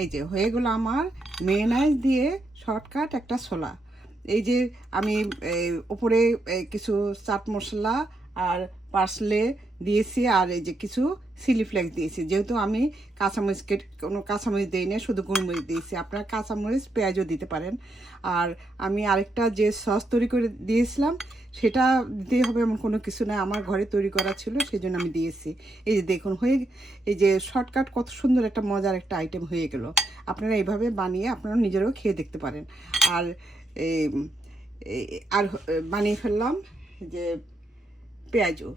এই যে, হয়ে গেলো আমার মেয়নাইজ দিয়ে শর্টকাট একটা ছোলা। এই যে, আমি উপরে কিছু চাট মশলা আর পার্সলে দিয়েছি আর এই যে, কিছু সিলি ফ্লেক্স দিয়েছি। যেহেতু আমি কাঁচামরিচ কেটে কোনো কাঁচামরিচ দিই না শুধু গোলমরিচ দিয়েছি। আপনারা কাঁচামরিচ পেঁয়াজও দিতে পারেন। আর আমি আরেকটা যে সস তৈরি করে দিয়েছিলাম সেটা দিতেই হবে এমন কোনো কিছু না আমার ঘরে তৈরি করা ছিল সেই জন্য আমি দিয়েছি। এই যে দেখুন, হয়ে এই যে শর্টকাট কত সুন্দর একটা মজার একটা আইটেম হয়ে গেল। আপনারা এইভাবে বানিয়ে আপনারা নিজেরাও খেয়ে দেখতে পারেন। আর আর বানিয়ে ফেললাম যে পেঁয়াজু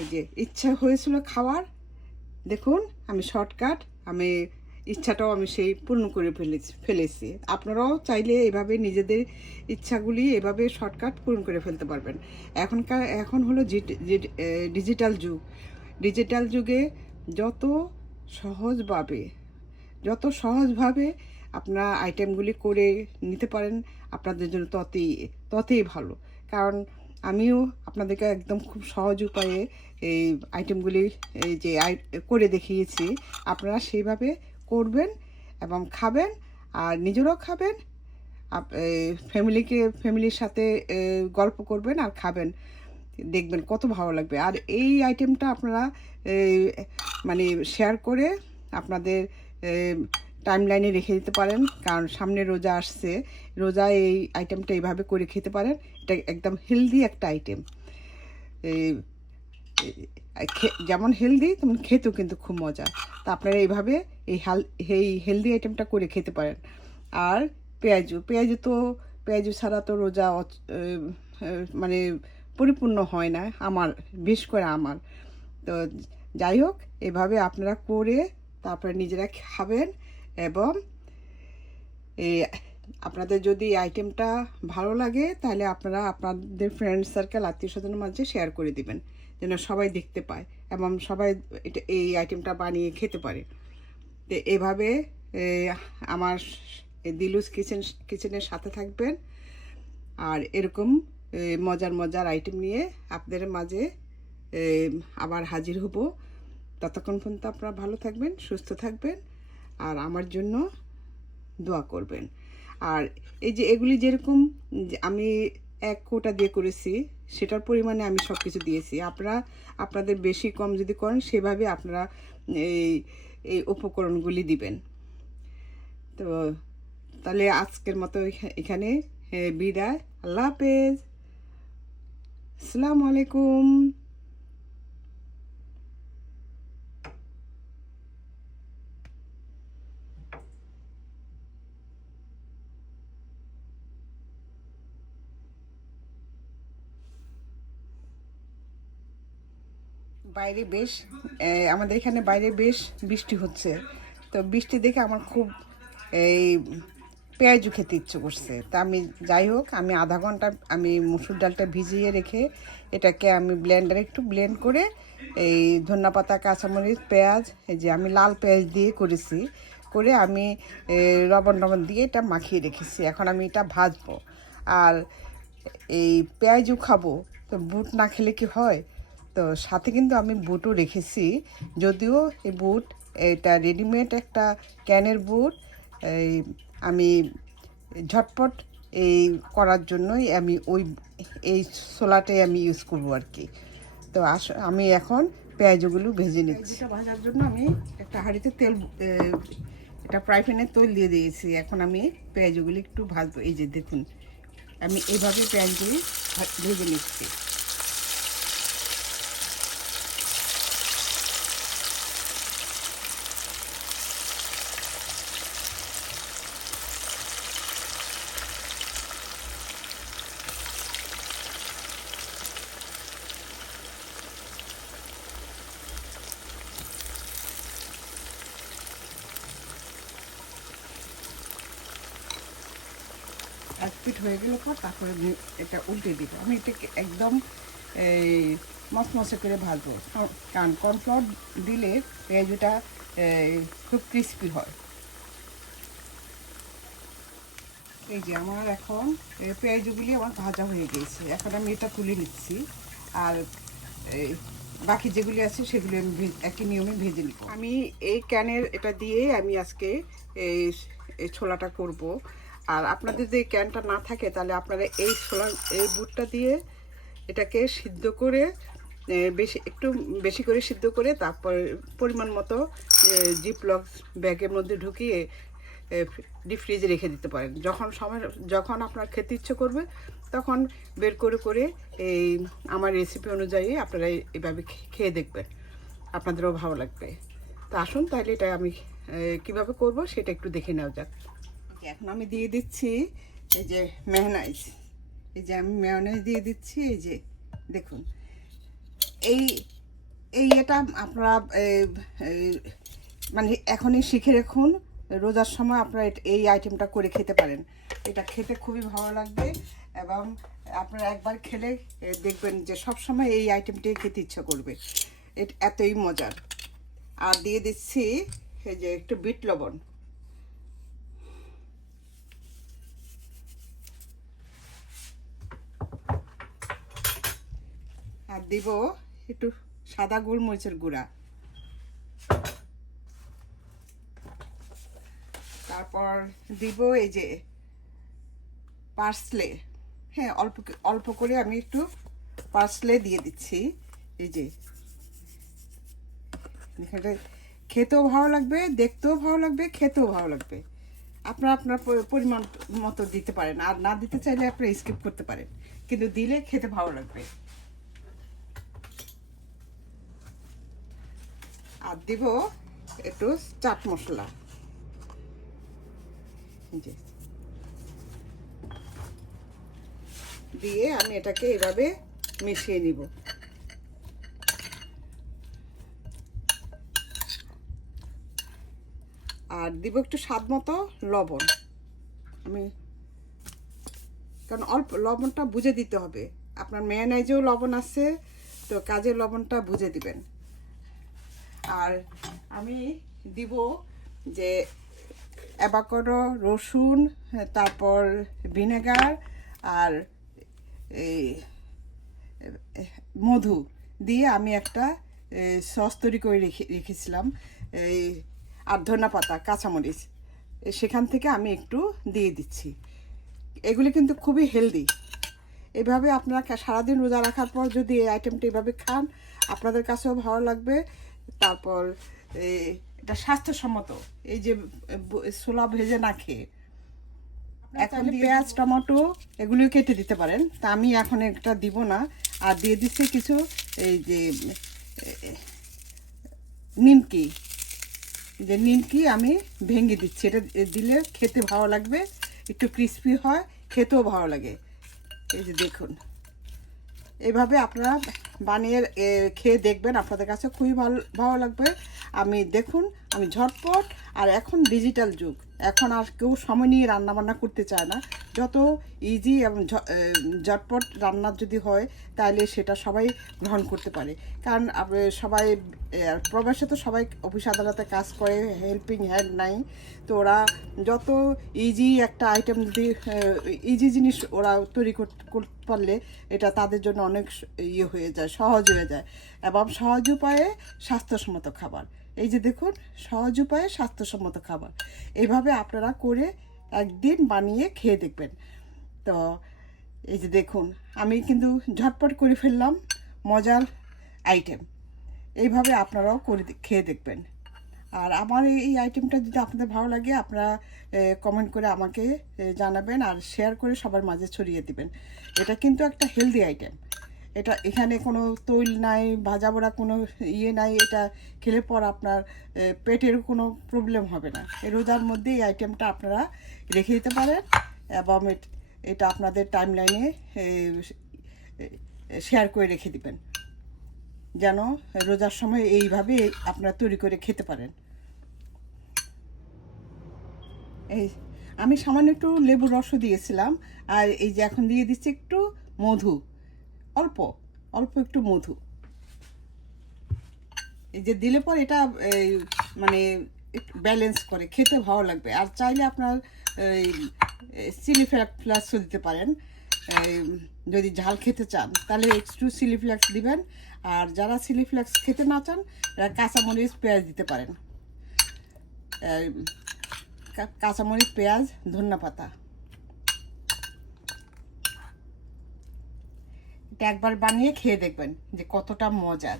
এই যে ইচ্ছা হয়েছিল খাওয়ার, দেখুন, আমি শর্টকাট, আমি ইচ্ছাটাও আমি সেই পূর্ণ করে ফেলেছি ফেলেছি। আপনারাও চাইলে এভাবে নিজেদের ইচ্ছাগুলি এভাবে শর্টকাট পূরণ করে ফেলতে পারবেন। এখনকার, এখন হলো ডিজিটাল যুগ। ডিজিটাল যুগে যত সহজভাবে যত সহজভাবে আপনারা আইটেমগুলি করে নিতে পারেন, আপনাদের জন্য ততই ততই ভালো। কারণ আমিও আপনাদেরকে একদম খুব সহজ উপায়ে এই আইটেমগুলি, এই যে করে দেখিয়েছি, আপনারা সেইভাবে করবেন এবং খাবেন আর নিজেরাও খাবেন। ফ্যামিলিকে, ফ্যামিলির সাথে গল্প করবেন আর খাবেন। দেখবেন কত ভালো লাগবে। আর এই আইটেমটা আপনারা মানে শেয়ার করে আপনাদের টাইম লাইনে রেখে দিতে পারেন। কারণ সামনে রোজা আসছে। রোজা এই আইটেমটা এইভাবে করে খেতে পারেন। এটা একদম হেলদি একটা আইটেম যেমন হেলদি তেমন খেতেও কিন্তু খুব মজা। তা আপনারা এইভাবে এই হাল, এই হেলদি আইটেমটা করে খেতে পারেন। আর পেঁয়াজু পেঁয়াজু তো পেঁয়াজু ছাড়া তো রোজা মানে পরিপূর্ণ হয় না, আমার বেশ করে আমার। তো যাই হোক, এভাবে আপনারা করে তারপরে নিজেরা খাবেন এবং আপনাদের যদি আইটেমটা ভালো লাগে, তাহলে আপনারা আপনাদের ফ্রেন্ড সার্কেল আত্মীয় স্বজনের মাঝে শেয়ার করে দিবেন। যেন সবাই দেখতে পায় এবং সবাই এটা, এই আইটেমটা বানিয়ে খেতে পারে। তো এভাবে আমার দিলুস কিচেন কিচেনের সাথে থাকবেন। আর এরকম মজার মজার আইটেম নিয়ে আপনাদের মাঝে আবার হাজির হব। ততক্ষণ পর্যন্ত আপনারা ভালো থাকবেন, সুস্থ থাকবেন, আর আমার জন্য দোয়া করবেন। আর এই যে এগুলি যেরকম আমি এক কোটা দিয়ে করেছি, সেটার পরিমাণে আমি সব কিছু দিয়েছি। আপনারা, আপনাদের বেশি কম যদি করেন, সেভাবে আপনারা এই এই উপকরণগুলি দিবেন। তো, তাহলে আজকের মতো এখানে বিদায়। আল্লাহ হাফেজ। আসসালামু আলাইকুম। বাইরে বেশ আমাদের এখানে বাইরে বেশ বৃষ্টি হচ্ছে। তো বৃষ্টি দেখে আমার খুব এই পেঁয়াজু খেতে ইচ্ছে করছে। তা আমি যাই হোক আমি আধা ঘণ্টা আমি মুসুর ডালটা ভিজিয়ে রেখে এটাকে আমি ব্লেন্ডারে একটু ব্লেন্ড করে এই ধনিয়া পাতা কাঁচামরিচ পেঁয়াজ এই যে আমি লাল পেঁয়াজ দিয়ে করেছি করে আমি এ, লবণ টবণ দিয়ে এটা মাখিয়ে রেখেছি। এখন আমি এটা ভাজবো। আর এই পেঁয়াজও খাব তো বুট না খেলে কি হয়? তো সাথে কিন্তু আমি বুটও রেখেছি। যদিও এই বুট, এটা রেডিমেড একটা ক্যানের বুট, এই আমি ঝটপট এই করার জন্যই আমি ওই, এই ছোলাটাই আমি ইউজ করব আর কি তো আস, আমি এখন পেঁয়াজগুলো ভেজে নিচ্ছি। ভাজার জন্য আমি একটা হাঁড়িতে তেল এটা ফ্রাই প্যানের তেল দিয়ে দিয়েছি। এখন আমি পেঁয়াজগুলি একটু ভাজবো। এই যে দেখুন, আমি এইভাবে পেঁয়াজগুলি ভেজে নিচ্ছি। এক পিঠ হয়ে গেলে পর তারপরে এটা উল্টে দিব। আমি এটাকে একদম, এই মশমশে করে ভাজবো। কারণ- কর্নফ্লাওয়ার দিলে পেঁয়াজুটা খুব ক্রিস্পি হয়। এই যে আমার এখন পেঁয়াজগুলি আমার ভাজা হয়ে গেছে। এখন আমি এটা তুলে নিচ্ছি। আর বাকি যেগুলি আছে সেগুলি আমি একই নিয়মে ভেজে নিব। আমি এই ক্যানের এটা দিয়ে আমি আজকে এই ছোলাটা করব। আর আপনাদের যদি ক্যানটা না থাকে, তাহলে আপনারা এই ছোলা এই বুটটা দিয়ে এটাকে সিদ্ধ করে বেশি, একটু বেশি করে সিদ্ধ করে তারপর পরিমাণ মতো জিপলক ব্যাগের মধ্যে ঢুকিয়ে ডিপ ফ্রিজে রেখে দিতে পারেন। যখন সময়, যখন আপনার খেতে ইচ্ছে করবে, তখন বের করে করে এই আমার রেসিপি অনুযায়ী আপনারা এভাবে খেয়ে দেখবেন। আপনাদেরও ভালো লাগবে। তা আসুন, তাহলে এটা আমি কীভাবে করব সেটা একটু দেখে নেওয়া যাক। এখন আমি দিয়ে দিচ্ছি এই যে মেহনাইজ এই যে আমি মেয়নাইজ দিয়ে দিচ্ছি, এই যে দেখুন। এই এই এটা আপনারা মানে এখনই শিখে রাখুন, রোজার সময় আপনারা এই আইটেমটা করে খেতে পারেন। এটা খেতে খুবই ভালো লাগবে এবং আপনারা একবার খেলে দেখবেন যে সব সময় এই আইটেমটি খেতে ইচ্ছা করবে। এট, এতই মজার। আর দিয়ে দিচ্ছি, এই যে একটু বিট লবণ। আর দিব একটু সাদা গোলমরিচের গুঁড়া। তারপর দিব এই যে পার্সলে হ্যাঁ অল্প অল্প করে আমি একটু পার্সলে দিয়ে দিচ্ছি। এই যে খেতেও ভালো লাগবে, দেখতেও ভালো লাগবে, খেতেও ভালো লাগবে। আপনার আপনার পরিমাণ মতো দিতে পারেন, আর না দিতে চাইলে আপনি স্কিপ করতে পারেন, কিন্তু দিলে খেতে ভালো লাগবে। আর দিব একটু চাট মশলা। যে। দিয়ে আমি এটাকে এভাবে মিশিয়ে নিব। আর দিব একটু স্বাদ মতো লবণ। আমি কারণ অল্প লবণটা বুঝে দিতে হবে। আপনার মেয়ানাইজেও লবণ আছে, তো কাজের লবণটা বুঝে দিবেন। আর আমি দিব যে অ্যাবাকোডো রসুন, তারপর ভিনেগার আর এই, মধু দিয়ে আমি একটা সস তৈরি করে রেখে, রেখেছিলাম, এই আর ধনা পাতা, কাঁচামরিচ। সেখান থেকে আমি একটু দিয়ে দিচ্ছি। এগুলি কিন্তু খুবই হেলদি এভাবে আপনারা সারাদিন রোজা রাখার পর যদি এই আইটেমটা এভাবে খান, আপনাদের কাছেও ভালো লাগবে। তারপর এ, এটা স্বাস্থ্যসম্মত। এই যে ছোলা ভেজে না খেয়ে। এখন পেঁয়াজ টমেটো এগুলিও কেটে দিতে পারেন। তা আমি এখন একটা দিব না। আর দিয়ে দিচ্ছি কিছু এই যে নিমকি। যে নিমকি আমি ভেঙে দিচ্ছি। এটা দিলে খেতে ভালো লাগবে একটু ক্রিস্পি হয় খেতেও ভালো লাগে। এই যে দেখুন। এভাবে আপনারা বানিয়ে খেয়ে দেখবেন। আপনাদের কাছে খুবই ভালো ভালো লাগবে। আমি দেখুন, আমি ঝটপট, আর এখন ডিজিটাল যুগ। এখন আর কেউ সময় নিয়ে রান্না বান্না করতে চায় না। যত ইজি এবং ঝটপট রান্নার যদি হয় তাহলে সেটা সবাই গ্রহণ করতে পারে। কারণ সবাই প্রবাসে তো সবাই অফিস আদালতে কাজ করে হেল্পিং হ্যান্ড নাই। তো ওরা যত ইজি একটা আইটেম যদি ইজি জিনিস ওরা তৈরি করতে পারলে এটা তাদের জন্য অনেক ইয়ে হয়ে যায়, সহজ হয়ে যায়। এবং সহজ উপায়ে স্বাস্থ্যসম্মত খাবার। এই যে দেখুন, সহজ উপায়ে স্বাস্থ্যসম্মত খাবার। এইভাবে আপনারা করে একদিন বানিয়ে খেয়ে দেখবেন। তো এই যে দেখুন, আমি কিন্তু ঝটপট করে ফেললাম মজার আইটেম এইভাবে আপনারাও করে খেয়ে দেখবেন। আর আমার এই আইটেমটা যদি আপনাদের ভালো লাগে, আপনারা কমেন্ট করে আমাকে জানাবেন আর শেয়ার করে সবার মাঝে ছড়িয়ে দিবেন। এটা কিন্তু একটা হেলদি আইটেম এটা এখানে কোনো তৈল নাই, ভাজা পোড়া কোনো ইয়ে নাই, এটা খেলে পর আপনার পেটের কোনো প্রবলেম হবে না। রোজার মধ্যে এই আইটেমটা আপনারা রেখে দিতে পারেন এবং এটা আপনাদের টাইম লাইনে শেয়ার করে রেখে দিবেন। যেন রোজার সময় এইভাবে আপনারা তৈরি করে খেতে পারেন। এই, আমি সামান্য একটু লেবুর রসও দিয়েছিলাম, আর এই যে এখন দিয়ে দিচ্ছি একটু মধু। অল্প অল্প একটু মধু। এই যে দিলে পর এটা মানে ব্যালেন্স করে, খেতে ভালো লাগবে। আর চাইলে আপনার চিলি ফ্লাক্সও দিতে পারেন। যদি ঝাল খেতে চান, তাহলে একটু চিলি ফ্লেক্স দিবেন। আর যারা চিলি ফ্লেক্স খেতে না চান এরা কাঁচামরিচ, পেঁয়াজ দিতে পারেন। কাঁচামরিচ, পেঁয়াজ ধন্যা পাতা একবার বানিয়ে খেয়ে দেখবেন যে কতটা মজার।